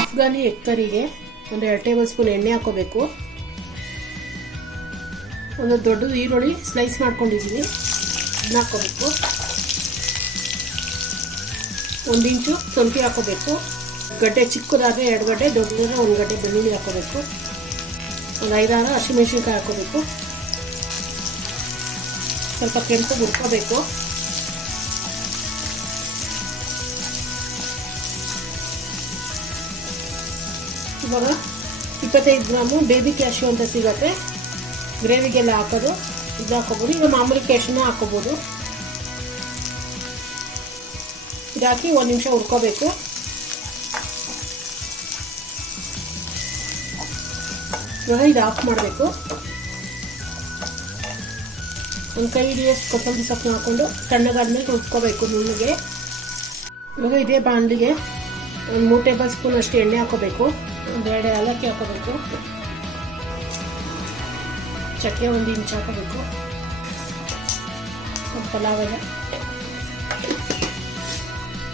Afghani egg ಕರಿಗೆ ಒಂದು ಎರಡು table spoon ಎಣ್ಣೆ ಹಾಕೋಬೇಕು. ಒಂದು ದೊಡ್ಡದು ಈರುಳ್ಳಿ ಸ್ಲೈಸ್ ಮಾಡ್ಕೊಂಡಿದ್ದೀನಿ. ಅದನ್ನ ಹಾಕೋಬೇಕು. ಒಂದು ಇಂಚು ಶುಂಠಿ ಹಾಕೋಬೇಕು. ಗಡ್ಡೆ ಚಿಕ್ಕದಾದರೆ ಎರಡು ಗಡ್ಡೆ, ದೊಡ್ಡದಾದ್ರೆ ಒಂದು ಗಡ್ಡೆ ಬೆಳ್ಳುಳ್ಳಿ ಹಾಕೋಬೇಕು. ಒಂದು ಐದಾರು ಹಸಿಮೆಣಸಿನ್ಕಾಯಿ ಹಾಕೋಬೇಕು. ಸ್ವಲ್ಪ ಕೆಂಪು ಹುರ್ಕೋಬೇಕು. ಇವಾಗ ಇಪ್ಪತ್ತೈದು ಗ್ರಾಮು ಬೇಬಿ ಕ್ಯಾಶು ಅಂತ ಸಿಗತ್ತೆ. ಗ್ರೇವಿಗೆಲ್ಲ ಹಾಕೋದು, ಇದು ಹಾಕೋಬೋದು. ಈಗ ಮಾಮೂಲಿ ಕ್ಯಾಶುನೂ ಹಾಕೋಬೋದು. ಇದು ಒಂದು ನಿಮಿಷ ಹುರ್ಕೋಬೇಕು. ಇವಾಗ ಇದು ಆಫ್ ಮಾಡಬೇಕು. ಒಂದು ಕೈ ಹಿಡಿಯ ಕೊತ್ತಂಬರಿ ಸೊಪ್ಪು ಹಾಕ್ಕೊಂಡು ತಣ್ಣಗಾದ್ಮೇಲೆ ರುಬ್ಕೋಬೇಕು ನುಣ್ಣಗೆ. ಇವಾಗ ಇದೇ ಬಾಣಲಿಗೆ ಒಂದು ಮೂರು ಟೇಬಲ್ ಸ್ಪೂನ್ ಅಷ್ಟು ಎಣ್ಣೆ ಹಾಕೋಬೇಕು. ಒಂದೆರಡು ಏಲಕ್ಕಿ ಹಾಕೋಬೇಕು. ಚಕ್ಕೆ ಒಂದು ಇಂಚು ಹಾಕೋಬೇಕು. ಪಲಾವ್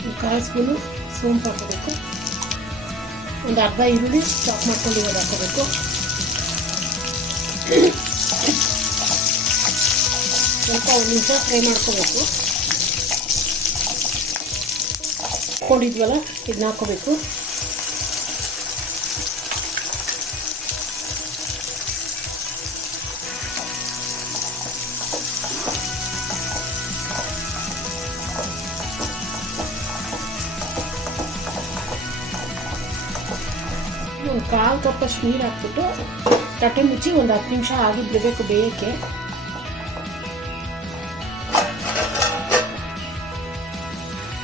ಒಂದು ಕಾಲು ಸ್ಪೂನು ಸೋಂಪು ಹಾಕೋಬೇಕು. ಒಂದು ಅರ್ಧ ಈರುಳ್ಳಿ ಚಾಪ್ ಇವಾಗ ಹಾಕೋಬೇಕು. ಸ್ವಲ್ಪ ಒಂದು ನಿಮಿಷ ಫ್ರೈ ಮಾಡ್ಕೋಬೇಕು. ಹಾಕೊಂಡಿದ್ವಲ್ಲ ಇದನ್ನ ಹಾಕೋಬೇಕು ಒಂದು ಕಾಲು ಕಪ್ಪಷ್ಟು ನೀರು ಹಾಕ್ಬಿಟ್ಟು, ತಟ್ಟೆ ಮುಚ್ಚಿ ಒಂದು ಹತ್ತು ನಿಮಿಷ ಆಗಿ ಬಿಡಬೇಕು ಬೇಯಕ್ಕೆ.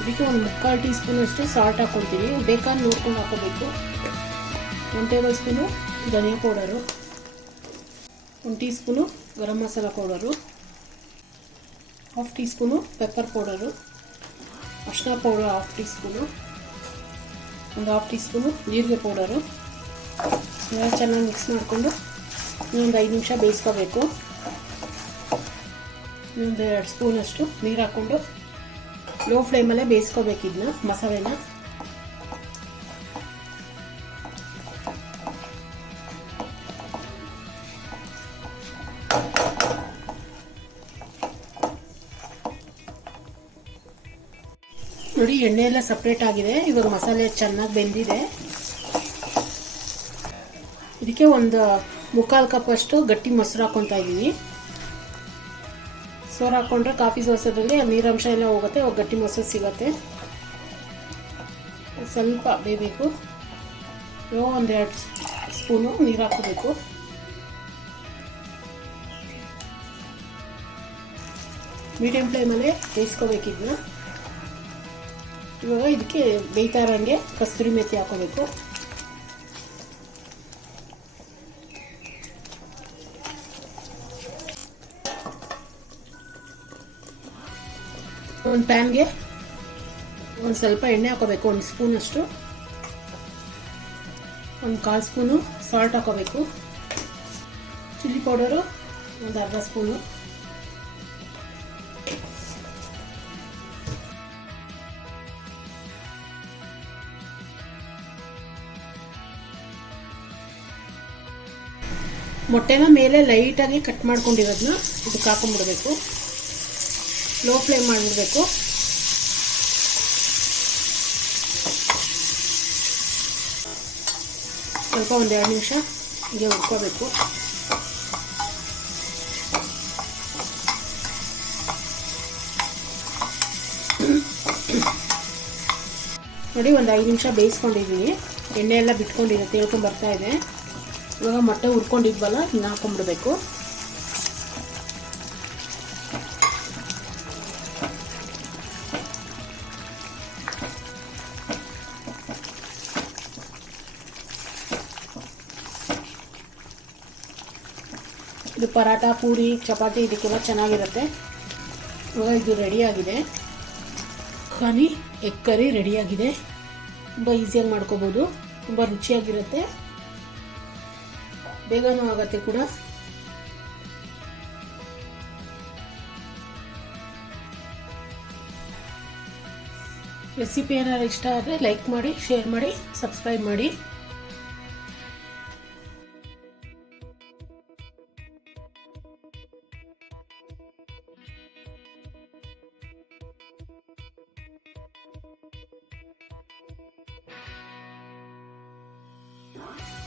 ಇದಕ್ಕೆ ಒಂದು ಮುಕ್ಕಾಲು ಟೀ ಸ್ಪೂನ್ ಅಷ್ಟು ಸಾಲ್ಟ್ ಹಾಕ್ಕೊಳ್ತೀನಿ ಬೇಕಾದ್ರೆ ನೋಡ್ಕೊಂಡು ಹಾಕೋಬೇಕು ಒಂದು ಟೇಬಲ್ ಸ್ಪೂನು ಧನಿಯಾ ಪೌಡರು. ಒಂದು tea spoon garam masala powder. Half tea spoon pepper powder. ಅರ್ಶಿನ ಪೌಡರ್ ಹಾಫ್ ಟೀ ಸ್ಪೂನು ಒಂದು ಹಾಫ್ ಟೀ ಸ್ಪೂನು ಜೀರಿಗೆ ಪೌಡರು. ಎಲ್ಲ ಚೆನ್ನಾಗಿ ಮಿಕ್ಸ್ ಮಾಡಿಕೊಂಡು ಇನ್ನೊಂದು ಐದು ನಿಮಿಷ ಬೇಯಿಸ್ಕೋಬೇಕು. ಇನ್ನೊಂದು ಎರಡು ಸ್ಪೂನಷ್ಟು ನೀರು ಹಾಕ್ಕೊಂಡು ಲೋ ಫ್ಲೇಮಲ್ಲೇ ಬೇಯಿಸ್ಕೋಬೇಕು ಇದನ್ನ, ಮಸಾಲೆನ. ನೋಡಿ ಎಣ್ಣೆ ಎಲ್ಲ ಸಪ್ರೇಟ್ ಆಗಿದೆ. ಇವಾಗ ಮಸಾಲೆ ಚೆನ್ನಾಗಿ ಬೆಂದಿದೆ. ಇದಕ್ಕೆ ಒಂದು ಮುಕ್ಕಾಲು ಕಪ್ ಅಷ್ಟು ಗಟ್ಟಿ ಮೊಸರು ಹಾಕೊತಾ ಇದ್ದೀನಿ ಸೋರು ಹಾಕ್ಕೊಂಡ್ರೆ ಕಾಫಿ ಸೋಸದಲ್ಲಿ ನೀರಂಶ ಎಲ್ಲ ಹೋಗುತ್ತೆ ಗಟ್ಟಿ ಮೊಸರು ಸಿಗುತ್ತೆ. ಸ್ವಲ್ಪ ಬೇಯಬೇಕು ಒಂದು ಎರಡು ಸ್ಪೂನು ನೀರು ಹಾಕಬೇಕು. ಮೀಡಿಯಮ್ ಫ್ಲೇಮಲ್ಲೇ ಬೇಯಿಸ್ಕೋಬೇಕಿದ್ನ ಇವಾಗ ಇದಕ್ಕೆ ಬೇಯ್ತಾ ಇರೋಂಗೆ ಕಸ್ತೂರಿ ಮೆಥಿ ಹಾಕೋಬೇಕು. ಒಂದು ಪ್ಯಾನ್ಗೆ ಒಂದು ಸ್ವಲ್ಪ ಎಣ್ಣೆ ಹಾಕೋಬೇಕು, ಒಂದು ಸ್ಪೂನಷ್ಟು ಒಂದು ಕಾಲು ಸ್ಪೂನು ಸಾಲ್ಟ್ ಹಾಕೋಬೇಕು. ಚಿಲ್ಲಿ ಪೌಡರು, ಒಂದು ಅರ್ಧ ಸ್ಪೂನು. ಮೊಟ್ಟೆನ ಮೇಲೆ ಲೈಟಾಗಿ ಕಟ್ ಮಾಡ್ಕೊಂಡಿರೋದನ್ನ ಇದಕ್ಕೆ ಹಾಕೊಂಡ್ಬಿಡ್ಬೇಕು ಲೋ ಫ್ಲೇಮ್ ಮಾಡಿಬಿಡಬೇಕು ಸ್ವಲ್ಪ ಒಂದು ಎರಡು ನಿಮಿಷ ಹೀಗೆ ಹುರ್ಕೋಬೇಕು. ನೋಡಿ, ಒಂದು ಐದು ನಿಮಿಷ ಬೇಯಿಸ್ಕೊಂಡಿದ್ದೀನಿ ಎಣ್ಣೆ ಎಲ್ಲ ಬಿಟ್ಕೊಂಡಿದೆ ತೇಳ್ಕೊಂಡು ಬರ್ತಾ ಇದೆ. ಇವಾಗ ಮೊಟ್ಟೆ ಹುರ್ಕೊಂಡಿದ್ವಲ್ಲ ಇನ್ನು ಹಾಕೊಂಡ್ಬಿಡ್ಬೇಕು. ಇದು ಪರಾಟ ಪೂರಿ, ಚಪಾತಿ, ಇದಕ್ಕೆಲ್ಲ ಚೆನ್ನಾಗಿರುತ್ತೆ. ಇವಾಗ ಇದು ರೆಡಿಯಾಗಿದೆ ಖಾನಿ ಎಗ್ ಕರಿ ರೆಡಿಯಾಗಿದೆ ತುಂಬ ಈಸಿಯಾಗಿ ಮಾಡ್ಕೋಬೋದು. ತುಂಬ ರುಚಿಯಾಗಿರುತ್ತೆ. ಬೇಗನೂ ಆಗತ್ತೆ ಕೂಡ. ರೆಸಿಪಿ ಏನಾದ್ರು ಇಷ್ಟ ಆದರೆ ಲೈಕ್ ಮಾಡಿ ಶೇರ್ ಮಾಡಿ ಸಬ್ಸ್ಕ್ರೈಬ್ ಮಾಡಿ. What?